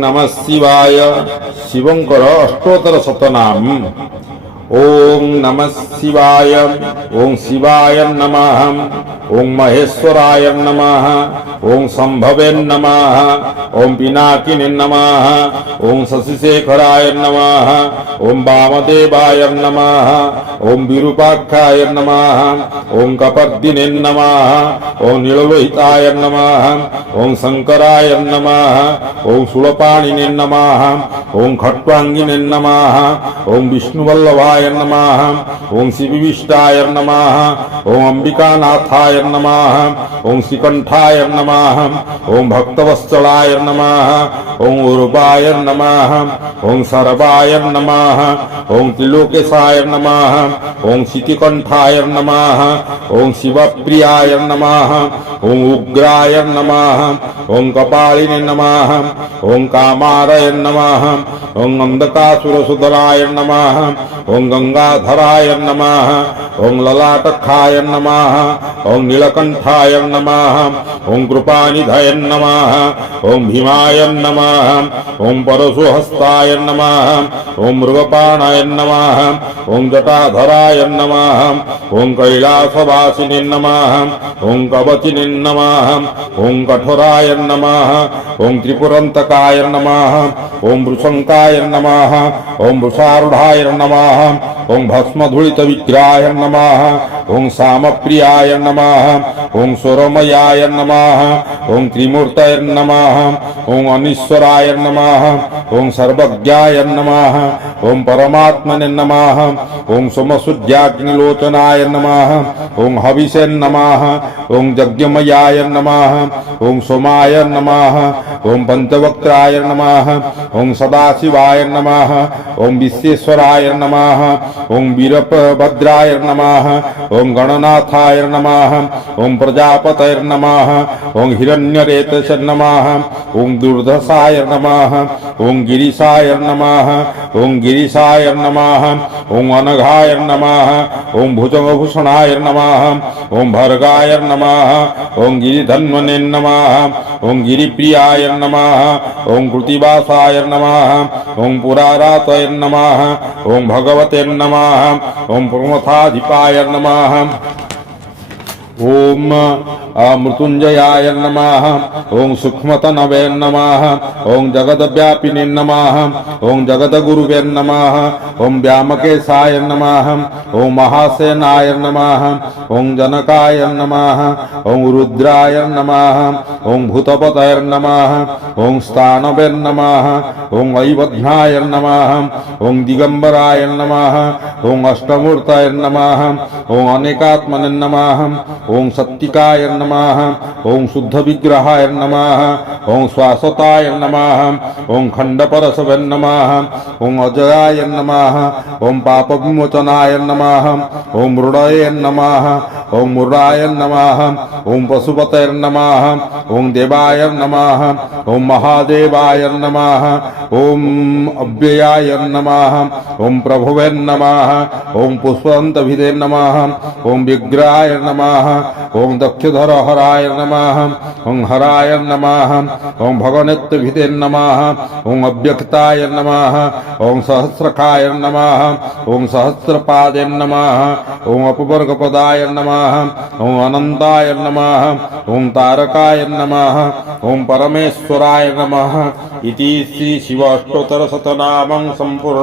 नमः शिवाय शिवंकर अष्टोत्तर शतनाम। ओं नमः शिवाय ओं शिवाय नमः ओं महेश्वराय नमः ओं संभवे नमः ओं पिनाकिने नमः ओं शशिशेखराय नमः ओं वामदेवाय नमः ओं विरूपाक्षाय नमः ओं कपर्दिने नमः ओं नीललोहिताय नमः ओं शंकराय नमः ओं शूलपाणिने नमः ओं खट्वांगिने नमः ओं विष्णुवल्लभाय नमः ओं शिवविष्टाय नमः ओं अंबिकानाथाय नमः ओं श्रीकंठाय नमः ओं भक्तवत्सलाय नमः ओं उर्वाय नमः ओं सर्वाय नमः ओं त्रिलोकेशाय नमः ओं शितिकंठाय नमः ओं शिवप्रियाय नमः ओं उग्राय नमः ओं कपालिने नमः ओं कामारय नमः ओं अंधकासुरसुदराय नमः ओं गंगाधराय नमः ओं ललाटखाय नमः ओं नीलकंठाय नमः ओं कृपानिधय नमः ओं भीमाय नमः ओं परशुहस्ताय नमः ओं मृगपाणाय नमः ओं जटाधराय नमः ओं कैलासवासिने नमः ओं कवचिने नमः ओं कठोराय नमः ओं त्रिपुरंतकाय नमः ओं वृषंकाय नमः ओं वृषारूढ़ाय नमः ओं भस्मधूलित विग्रहाय नमः ओं सामप्रियाय नमः ओं स्वरमयाय नमः ओं त्रिमूर्तये नमः ओं अनीश्वराय नमः ओं सर्वज्ञाय नमः ओं परमात्मने नमः ओं सोमशुद्ध्याग्निलोचनाय नमः ओं हविषे नमः ओं यज्ञमयाय नमः ओं सोमाय नमः ओं पंचवक्त्राय नमः ओं सदाशिवाय नमः ओं विश्वेश्वराय नमः ओं वीरभद्राय नमः ओं गणनाथाय नमः ओं प्रजापतये नमः ओं हिरण्यरेतसे नमः ओं दुर्धसाय नमः ओं गिरीशाय नमः ओं गिरीशाय नमः ओं अनघाय नमः ओं भुजंगभूषणाय नमः ओं भर्गाय नमः ओं गिरिधन्वने नमः ओं गिरिप्रियाय नमः ओं कृतिवासाय नमः ओं पुरारातये नमः ओं भगवते नमः ओं प्रमथाधिपाय नमः ओम मृत्युंजयाय नमः ओं सूक्ष्मतनवे नमः ओं जगद्व्यापिने नमः ओं जगद्गुरुवे नमः ओं व्यामकेशाय नमः ओं महासेनाय नमः ओं जनकाय नमः ओं रुद्राय नमः ओं भूतपतये नमः ओं स्थानवे नमः ओं ऐवध्याय नमः ओं दिगंबराय नमः ओं अष्टमूर्तये नमः ओं अनेकात्मने नमः ओं सत्तिकाय नमः ओं शुद्ध विग्रहाय नमः ओं श्वासताय नमः ओं खंडपरशवे नमः ओं अजयाय नमः ओं पाप विमोचनाय नमः ओं मृडये नमः ओं मुराय नमः ओं पशुपतये नमः ओं देवाय नमः ओं महादेवाय नमः ओं अव्ययाय नमः ओं प्रभुवे नमः ओं पुष्पवन्तभिदे नमः ओं विग्रहाय नमः ओं दक्षधरहराय नमः ओं हराय नमः ओं भगवनेत्तभिदे नमः ओं अव्यक्ताय नमः ओं सहस्रकाय नमः ओं सहस्रपादे नमः ओं अपवर्गपदाय नमः ओं अनंताय नमः ओं तारकाय नमः ओं परमेश्वराय नमः इति श्री शिव अष्टोत्तर शतनामं संपूर्णम्।